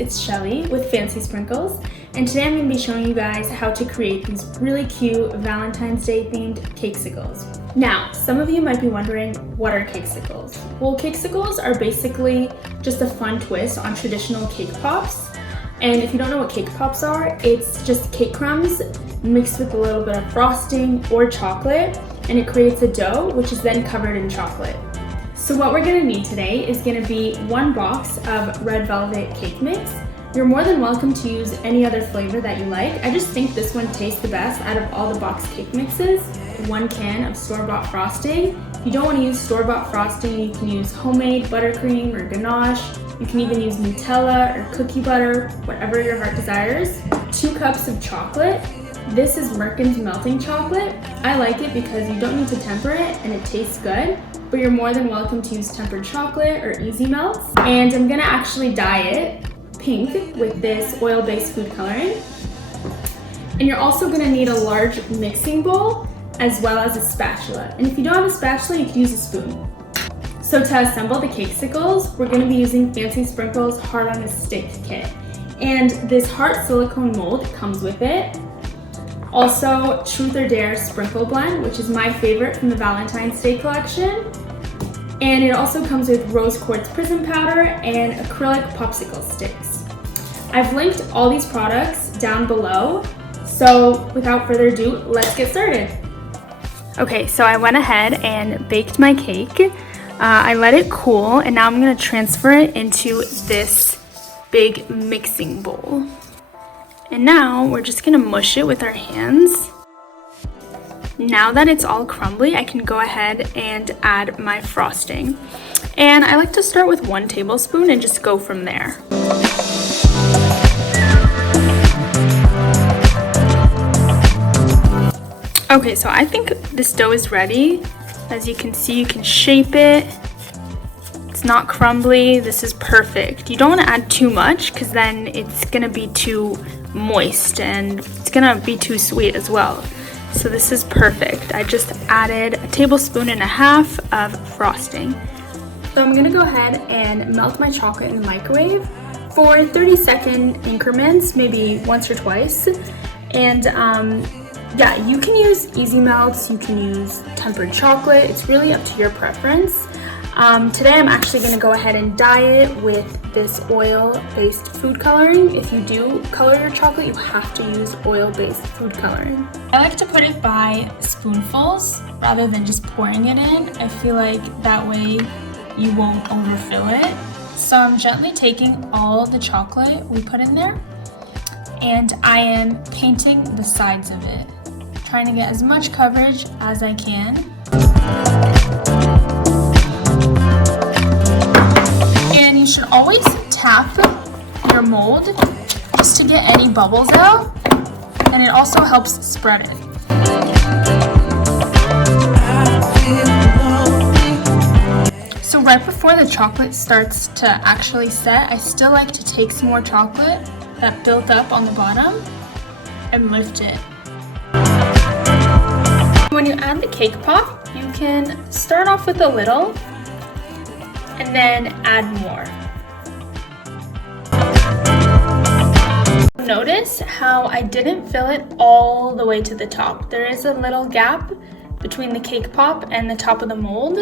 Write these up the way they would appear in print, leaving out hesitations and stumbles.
it's Shelly with Fancy Sprinkles, and today I'm going to be showing you guys how to create these really cute Valentine's Day themed cakesicles. Now, some of you might be wondering, what are cakesicles? Well, cakesicles are basically just a fun twist on traditional cake pops. And if you don't know what cake pops are, it's just cake crumbs mixed with a little bit of frosting or chocolate, and it creates a dough which is then covered in chocolate. So what we're gonna need today is gonna be 1 box of red velvet cake mix. You're more than welcome to use any other flavor that you like. I just think this one tastes the best out of all the box cake mixes. 1 can of store-bought frosting. If you don't want to use store-bought frosting, you can use homemade buttercream or ganache. You can even use Nutella or cookie butter, whatever your heart desires. 2 cups of chocolate. This is Merkin's melting chocolate. I like it because you don't need to temper it and it tastes good, but you're more than welcome to use tempered chocolate or easy melts. And I'm gonna actually dye it pink with this oil-based food coloring. And you're also gonna need a large mixing bowl as well as a spatula. And if you don't have a spatula, you can use a spoon. So to assemble the cakesicles, we're gonna be using Fancy Sprinkles Heart on a Stick kit. And this Heart silicone mold comes with it. Also, Truth or Dare Sprinkle Blend, which is my favorite from the Valentine's Day collection. And it also comes with rose quartz prism powder and acrylic popsicle sticks. I've linked all these products down below. So without further ado, let's get started. Okay, so I went ahead and baked my cake. I let it cool, and now I'm gonna transfer it into this big mixing bowl. And now we're just gonna mush it with our hands. Now that it's all crumbly, I can go ahead and add my frosting. And I like to start with 1 tablespoon and just go from there. Okay, so I think this dough is ready. As you can see, you can shape it. It's not crumbly. This is perfect. You don't want to add too much because then it's gonna be too moist and it's gonna be too sweet as well. So this is perfect. I just added 1.5 tablespoons of frosting. So I'm gonna go ahead and melt my chocolate in the microwave for 30-second increments, maybe once or twice. And yeah, you can use easy melts, you can use tempered chocolate. It's really up to your preference. Today I'm actually going to go ahead and dye it with this oil-based food coloring. If you do color your chocolate, you have to use oil-based food coloring. I like to put it by spoonfuls rather than just pouring it in. I feel like that way you won't overfill it. So I'm gently taking all the chocolate we put in there, and I am painting the sides of it, trying to get as much coverage as I can. And you should always tap your mold just to get any bubbles out, and it also helps spread it. So right before the chocolate starts to actually set, I still like to take some more chocolate that built up on the bottom and lift it. When you add the cake pop, you can start off with a little and then add more. Notice how I didn't fill it all the way to the top. There is a little gap between the cake pop and the top of the mold.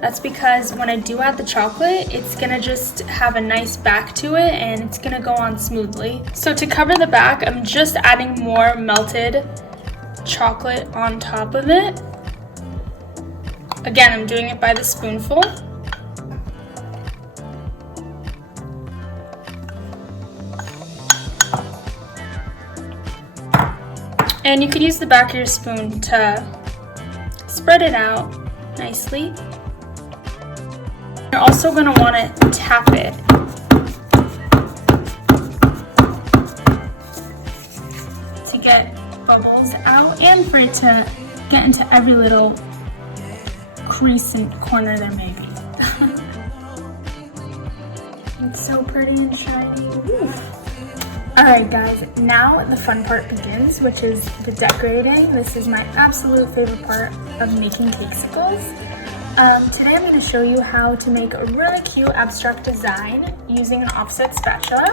That's because when I do add the chocolate, it's gonna just have a nice back to it and it's gonna go on smoothly. So to cover the back, I'm just adding more melted chocolate on top of it. Again, I'm doing it by the spoonful. And you could use the back of your spoon to spread it out nicely. You're also going to want to tap it to get bubbles out and for it to get into every little crease and corner there may be. It's so pretty and shiny. Oof. Alright guys, now the fun part begins, which is the decorating. This is my absolute favorite part of making cakesicles. Today I'm going to show you how to make a really cute abstract design using an offset spatula.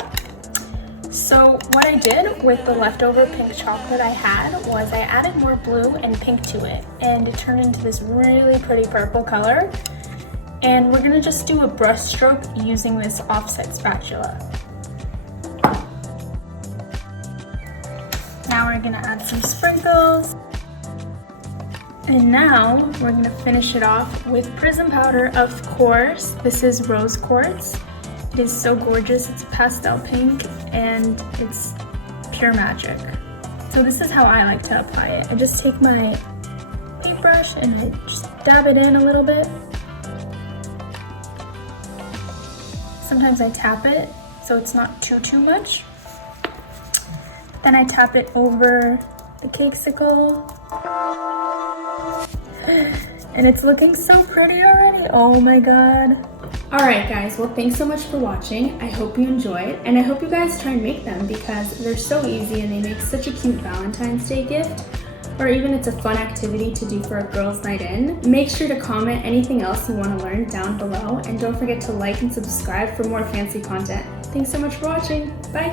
So what I did with the leftover pink chocolate I had was I added more blue and pink to it, and it turned into this really pretty purple color. And we're gonna just do a brush stroke using this offset spatula. Now we're gonna add some sprinkles. And now we're gonna finish it off with prism powder, of course. This is rose quartz. It is so gorgeous. It's pastel pink and it's pure magic. So this is how I like to apply it. I just take my paintbrush and I just dab it in a little bit. Sometimes I tap it so it's not too much. Then I tap it over the cakesicle. And it's looking so pretty already. Oh my god. Alright guys, well thanks so much for watching. I hope you enjoyed, and I hope you guys try and make them because they're so easy and they make such a cute Valentine's Day gift, or even it's a fun activity to do for a girls' night in. Make sure to comment anything else you want to learn down below, and don't forget to like and subscribe for more fancy content. Thanks so much for watching. Bye!